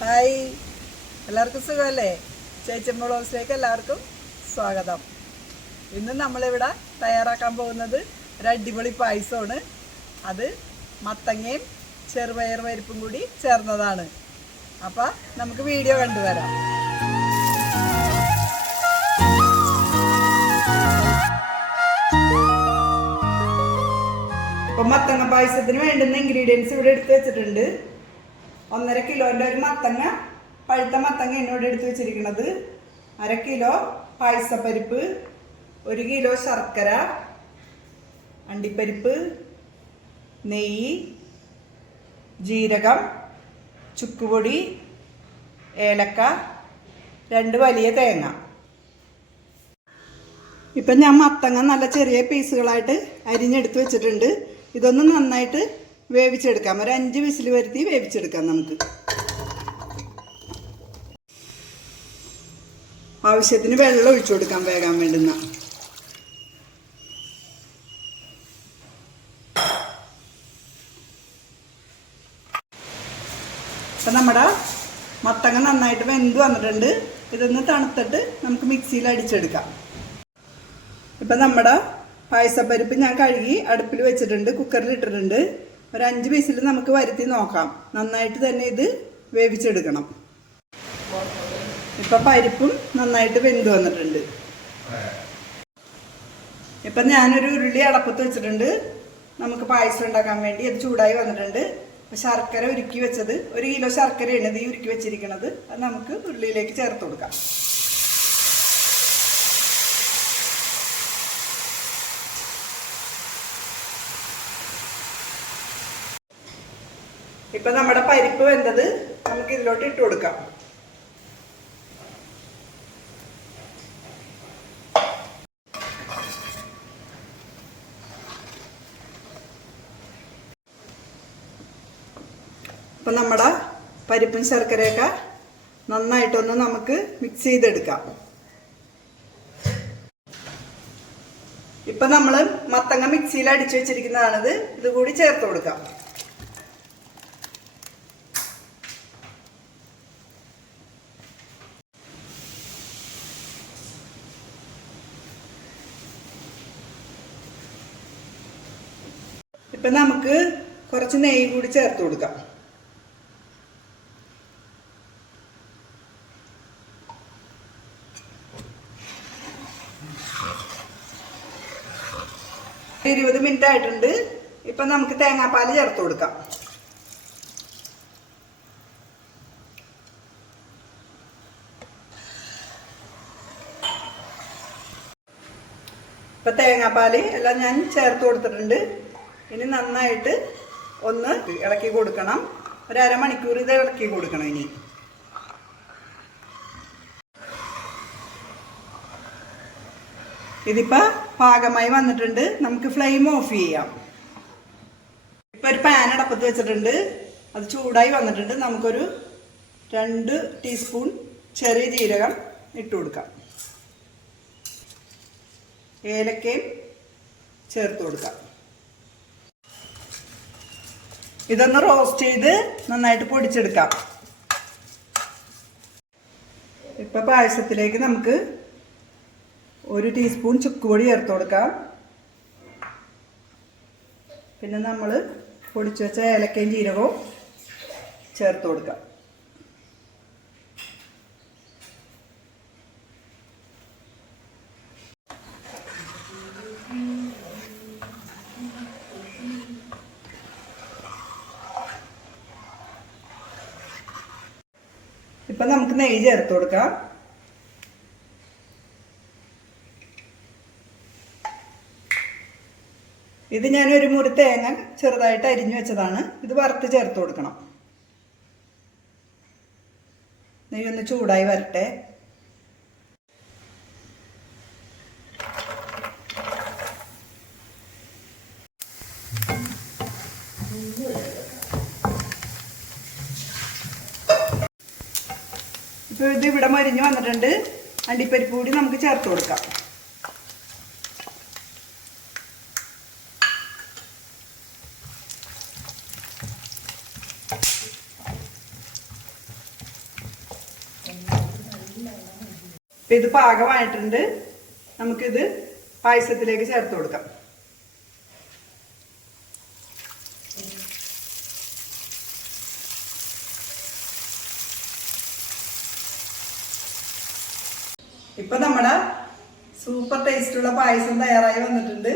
Hi, എല്ലാവർക്കും സുഖമല്ലേ? ചേച്ചമ്മ ഹൗസിലേക്ക് എല്ലാവർക്കും സ്വാഗതം. ഇന്ന് നമ്മളിവിടെ തയ്യാറാക്കാൻ പോകുന്നത് ഒരു അടിപൊളി പായസമാണ്. അത് മത്തങ്ങയും ചെറുപയർ പരിപ്പും കൂടി ചേർന്നതാണ്. അപ്പം നമുക്ക് വീഡിയോ കണ്ടുവരാം. അപ്പം മത്തങ്ങ പായസത്തിന് വേണ്ടുന്ന ഇൻഗ്രീഡിയൻസ് ഇവിടെ എടുത്ത് വെച്ചിട്ടുണ്ട്. 1.5 കിലോൻ്റെ ഒരു മത്തങ്ങ, പഴുത്ത മത്തങ്ങ എന്നോട് എടുത്ത് വെച്ചിരിക്കുന്നത്. 1/2 കിലോ പായസപ്പരിപ്പ്, 1 കിലോ ശർക്കര, അണ്ടിപ്പരിപ്പ്, നെയ്യ്, ജീരകം, ചുക്കുപൊടി, ഏലക്ക, 2 വലിയ തേങ്ങ. ഇപ്പം ഞാൻ മത്തങ്ങ നല്ല ചെറിയ പീസുകളായിട്ട് അരിഞ്ഞെടുത്ത് വെച്ചിട്ടുണ്ട്. ഇതൊന്ന് നന്നായിട്ട് വേവിച്ചെടുക്കാം. ഒരു 5 വിസിൽ വരുത്തി വേവിച്ചെടുക്കാം. നമുക്ക് ആവശ്യത്തിന് വെള്ളം ഒഴിച്ചു കൊടുക്കാം വേകാൻ വേണ്ടുന്ന. അപ്പം നമ്മുടെ മത്തങ്ങ നന്നായിട്ട് വെന്ത് വന്നിട്ടുണ്ട്. ഇതൊന്ന് തണുത്തിട്ട് നമുക്ക് മിക്സിയിൽ അടിച്ചെടുക്കാം. ഇപ്പം നമ്മുടെ പായസപ്പരിപ്പ് ഞാൻ കഴുകി അടുപ്പിൽ വെച്ചിട്ടുണ്ട്, കുക്കറിൽ ഇട്ടിട്ടുണ്ട്. ഒരു 5 വിസിൽ നമുക്ക് വരുത്തി നോക്കാം. നന്നായിട്ട് തന്നെ ഇത് വേവിച്ചെടുക്കണം. ഇപ്പം പരിപ്പും നന്നായിട്ട് വെന്ത് വന്നിട്ടുണ്ട്. ഇപ്പം ഞാനൊരു ഉരുളി അടപ്പത്ത് വെച്ചിട്ടുണ്ട് നമുക്ക് പായസം ഉണ്ടാക്കാൻ വേണ്ടി. അത് ചൂടായി വന്നിട്ടുണ്ട്. അപ്പം ശർക്കര ഉരുക്കി വെച്ചത് 1 കിലോ ശർക്കരയാണ് ഇത് ഉരുക്കി വെച്ചിരിക്കുന്നത്. അത് നമുക്ക് ഉരുളിയിലേക്ക് ചേർത്ത് കൊടുക്കാം. ഇപ്പം നമ്മുടെ പരിപ്പ് വെന്തത് നമുക്ക് ഇതിലോട്ട് ഇട്ട് കൊടുക്കാം. അപ്പം നമ്മുടെ പരിപ്പും ശർക്കരയൊക്കെ നന്നായിട്ടൊന്ന് നമുക്ക് മിക്സ് ചെയ്തെടുക്കാം. ഇപ്പം നമ്മൾ മത്തങ്ങ മിക്സിയിൽ അടിച്ചു വെച്ചിരിക്കുന്നതാണിത്. ഇതുകൂടി ചേർത്ത് കൊടുക്കാം. ഇപ്പം നമുക്ക് കുറച്ച് നെയ്യ് കൂടി ചേർത്ത് കൊടുക്കാം. ഒരു 20 മിനിറ്റ് ആയിട്ടുണ്ട്. ഇപ്പം നമുക്ക് തേങ്ങാപ്പാൽ ചേർത്ത് കൊടുക്കാം. ഇപ്പം തേങ്ങാപ്പാൽ എല്ലാം ഞാൻ ചേർത്ത് കൊടുത്തിട്ടുണ്ട്. ഇനി നന്നായിട്ട് ഒന്ന് ഇളക്കി കൊടുക്കണം. ഒരു അരമണിക്കൂർ ഇത് ഇളക്കി കൊടുക്കണം. ഇനി ഇതിപ്പോൾ പാകമായി വന്നിട്ടുണ്ട്. നമുക്ക് ഫ്ലെയിം ഓഫ് ചെയ്യാം. ഇപ്പം ഒരു പാൻ അടപ്പത്ത് വെച്ചിട്ടുണ്ട്. അത് ചൂടായി വന്നിട്ടുണ്ട്. നമുക്കൊരു 2 ടീസ്പൂൺ ചെറിയ ജീരകം ഇട്ട് കൊടുക്കാം. ഏലക്കയും ചേർത്ത് കൊടുക്കാം. ഇതൊന്ന് റോസ്റ്റ് ചെയ്ത് നന്നായിട്ട് പൊടിച്ചെടുക്കാം. ഇപ്പം പായസത്തിലേക്ക് നമുക്ക് 1 ടീസ്പൂൺ ചുക്കുപൊടി ചേർത്ത് കൊടുക്കാം. പിന്നെ നമ്മൾ പൊടിച്ചു വെച്ച ഏലക്കയും ജീരകവും ചേർത്ത് കൊടുക്കാം. ഇപ്പം നമുക്ക് നെയ്യ് ചേർത്ത് കൊടുക്കാം. ഇത് ഞാനൊരു മുറി തേങ്ങ ചെറുതായിട്ട് അരിഞ്ഞു വെച്ചതാണ്. ഇത് വറുത്ത് ചേർത്ത് കൊടുക്കണം. നെയ്യ് ഒന്ന് ചൂടായി വരട്ടെ. ഇപ്പോൾ ഇത് ഇവിടെ മരിഞ്ഞ് വന്നിട്ടുണ്ട്. അണ്ടിപ്പരിപ്പ് കൂടി നമുക്ക് ചേർത്ത് കൊടുക്കാം. ഇത് പാകമായിട്ടുണ്ട്. നമുക്കിത് പായസത്തിലേക്ക് ചേർത്ത് കൊടുക്കാം. ഇപ്പൊ നമ്മുടെ സൂപ്പർ ടേസ്റ്റുള്ള പായസം തയ്യാറായി വന്നിട്ടുണ്ട്.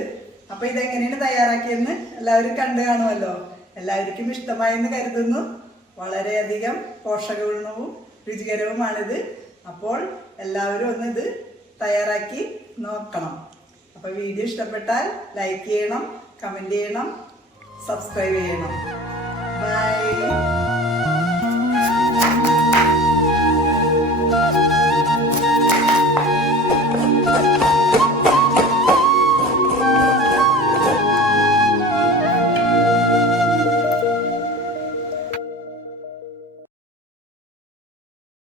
അപ്പൊ ഇതെങ്ങനെയാണ് തയ്യാറാക്കിയെന്ന് എല്ലാവരും കണ്ടു കാണുമല്ലോ. എല്ലാവർക്കും ഇഷ്ടമായെന്ന് കരുതുന്നു. വളരെയധികം പോഷകഗുണവും രുചികരവുമാണിത്. അപ്പോൾ എല്ലാവരും ഒന്ന് ഇത് തയ്യാറാക്കി നോക്കണം. അപ്പൊ വീഡിയോ ഇഷ്ടപ്പെട്ടാൽ ലൈക്ക് ചെയ്യണം, കമന്റ് ചെയ്യണം, സബ്സ്ക്രൈബ് ചെയ്യണം. ബൈ.